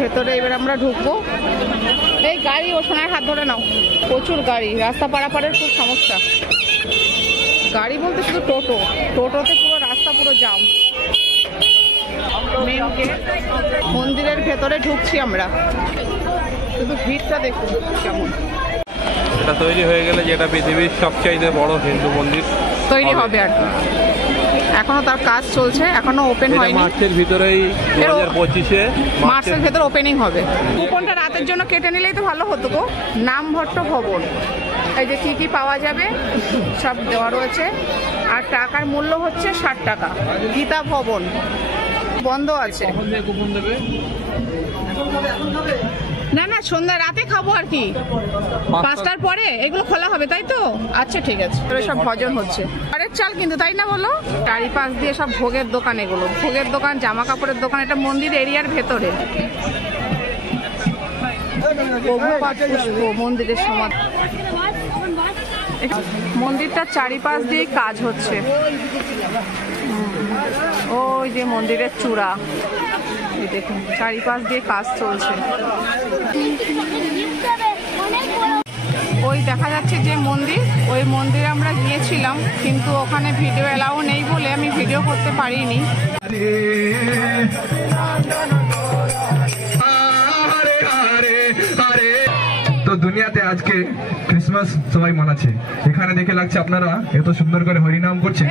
ভেতরে এবার আমরা ঢুকবো। এই গাড়ি ও সোনার হাত ধরে নাও, প্রচুর গাড়ি, রাস্তা পারাপারের খুব সমস্যা। গাড়ি বলতে শুধু টোটো, টোটোতে পুরো রাস্তা পুরো জাম। মেন গেট, মন্দিরের ভেতরে ঢুকছি আমরা, শুধু ভিড়টা দেখুন কেমন। এটা তৈরি হয়ে গেলে যেটা পৃথিবীর সবচাইতে বড় হিন্দু মন্দির তৈরি হবে আর কি, এখনো তার কাজ চলছে, এখনো ওপেন হয়নি। মার্চের ভিতরেই 2025-এ মার্চের ভেতর ওপেনিং হবে। কুপনটা রাতের জন্য কেটে নিলেই তো ভালো হতো গো। নামভট্ট ভবন, এই যে কি পাওয়া যাবে সব দেওয়া রয়েছে, আর টাকার মূল্য হচ্ছে 60 টাকা। গীতা ভবন বন্ধ আছে। না না, সন্ধ্যা রাতে খাবো আর কি, 5টার পরে এগুলো খোলা হবে, তাই তো? আচ্ছা ঠিক আছে। সব ভজন হচ্ছে, আরে চাল কিন্তু, তাই না বলো? চারিপাশ দিয়ে সব ভোগের দোকান, এগুলো ভোগের দোকান, জামা কাপড়ের দোকান। এটা মন্দির এরিয়ার ভেতরে। মন্দিরের সমাধি, মন্দিরটার চারিপাশ দিয়ে কাজ হচ্ছে। ওই যে মন্দিরের চূড়া, দেখুন চারিপাশ দিয়ে কাজ চলছে। ওই দেখা যাচ্ছে যে মন্দির, ওই মন্দিরে আমরা গিয়েছিলাম, কিন্তু ওখানে ভিডিও এলাও নেই বলে আমি ভিডিও করতে পারিনি। তো দুনিয়াতে আজকে ক্রিসমাস সবাই মানাচ্ছে, এখানে দেখে লাগছে আপনারা এত সুন্দর করে হরিনাম করছেন,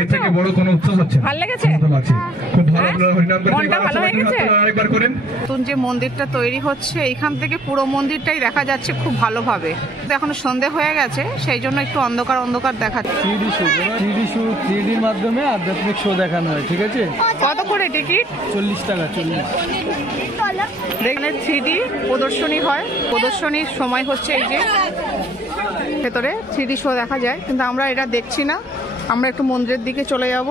এর থেকে বড় কোনো উৎসব হচ্ছে না। ভালো লেগেছে, খুব ভালো আপনারা হরিনাম করছেন, মনটা ভালো হয়ে গেছে। আরেকবার করেন। নতুন যে মন্দিরটা তৈরি হচ্ছে, এইখান থেকে পুরো মন্দিরটাই দেখা যাচ্ছে খুব ভালোভাবে। এখনো সন্ধে হয়ে গেছে, সেই জন্য একটু অন্ধকার অন্ধকার দেখাচ্ছে। 3Dর মাধ্যমে আধ্যাত্মিক শো দেখানো হয়, ঠিক আছে? কত করে টিকিট? 40 টাকা। 40 দেখলে 3D প্রদর্শনী হয়, প্রদর্শনীর সময় হচ্ছে এই যে ভেতরে 3D শো দেখা যায়, কিন্তু আমরা এটা দেখছি না, আমরা একটু মন্দিরের দিকে চলে যাব।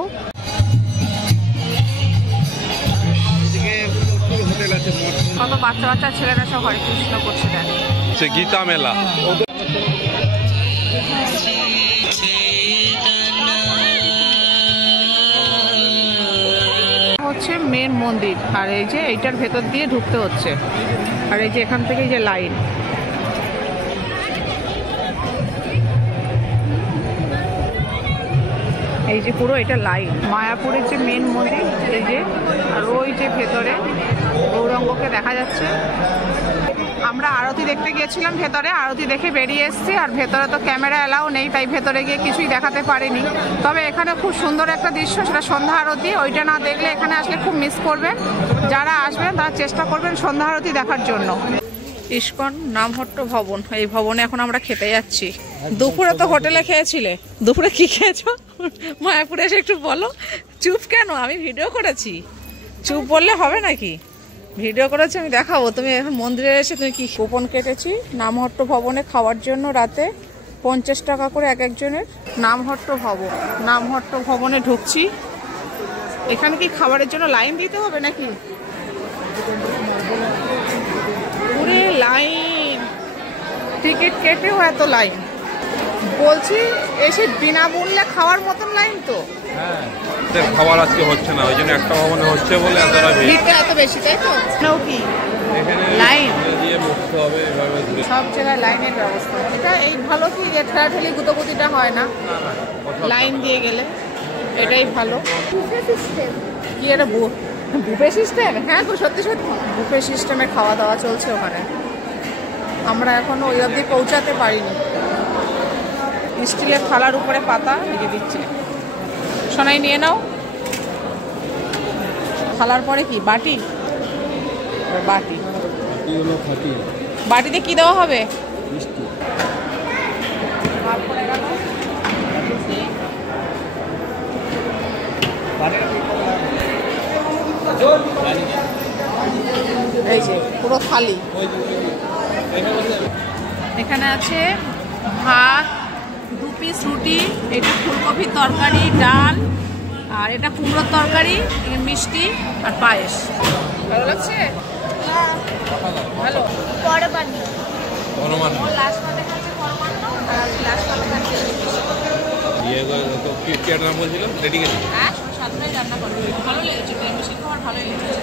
কত বাচ্চা বাচ্চা ছেলেরা সব হরে কৃষ্ণ করছে, দেখ গীতা মেলা। হচ্ছে মেন মন্দির, আর এই যে এইটার ভেতর দিয়ে ঢুকতে হচ্ছে, আর এই যে এখান থেকে যে লাইন, এই যে পুরো এটা লাইন। মায়াপুরের যে মেন মন্দির এই যে, আর ওই যে ভেতরে গৌরাঙ্গকে দেখা যাচ্ছে। আমরা আরতি দেখতে গিয়েছিলাম ভেতরে, আরতি দেখে বেরিয়ে এসেছি, আর ভেতরে তো ক্যামেরা এলাও নেই, তাই ভেতরে গিয়ে কিছুই দেখাতে পারিনি। তবে এখানে খুব সুন্দর একটা দৃশ্য, সেটা সন্ধ্যা আরতি। ওইটা না দেখলে এখানে আসলে খুব মিস করবেন। যারা আসবেন তারা চেষ্টা করবেন সন্ধ্যা আরতি দেখার জন্য। ইস্কন নামহট্ট ভবন, এই ভবনে এখন আমরা খেতে যাচ্ছি। দুপুরে তো হোটেলে খেয়েছিলে, দুপুরে কি খেয়েছো মায়াপুরে এসে একটু বলো। চুপ কেন? আমি ভিডিও করেছি, চুপ বললে হবে নাকি? ভিডিও করেছি, আমি দেখাবো। তুমি এখন মন্দিরে এসে তুমি কি কুপন কেটেছি নামহট্ট ভবনে খাওয়ার জন্য, রাতে 50 টাকা করে এক একজনের। নামহট্ট ভবন, নামহট্ট ভবনে ঢুকছি। এখানে কি খাবারের জন্য লাইন দিতে হবে নাকি? পুরে লাইন, টিকিট কেটেও এত লাইন। বলছি এসে বিনামূল্যে খাওয়ার মতন লাইন তো। খাবার আজকে হচ্ছে না, ওই জন্য একটা ভবনে হচ্ছে বলে এতটা ভিড়টা এত বেশি, তাই তো? নাও কি লাইন দিয়ে বসতে হবে, এভাবে সব জায়গায় লাইনের ব্যবস্থা। এটা এই ভালো কি ঠেলাঠেলি গুতোগুতিটা হয় না লাইন দিয়ে গেলে, এটাই ভালো। কি এটা বুফে সিস্টেম? হ্যাঁ গো, সত্যি সত্যি বুফে সিস্টেমে খাওয়া দাওয়া চলছে ওখানে। আমরা এখনো ওই অবধি পৌঁছাতে পারিনি। স্টিলের থালার উপরে পাতা রেখে দিচ্ছে। সোনাই নিয়ে নাও। থালার পরে কি বাটি? বাটি, বাটিতে কি দেওয়া হবে? এই যে পুরো থালি। এখানে আছে ভাত, 2 পিস রুটি, এটা ফুলকপির তরকারি, ডাল, আর এটা কুমড়োর তরকারি, মিষ্টি আর পায়েস। ভালো লাগছে? ভালো। পরমান্ন, লাস্ট পাতে খাচ্ছে পরমান্ন, আর লাস্ট পাতে খাচ্ছে নাম বলছিলাম রেডি গেছে। হ্যাঁ, সাতটাই রান্না করে ভালো লেগেছে, বেশি খাবার ভালোই লেগেছে।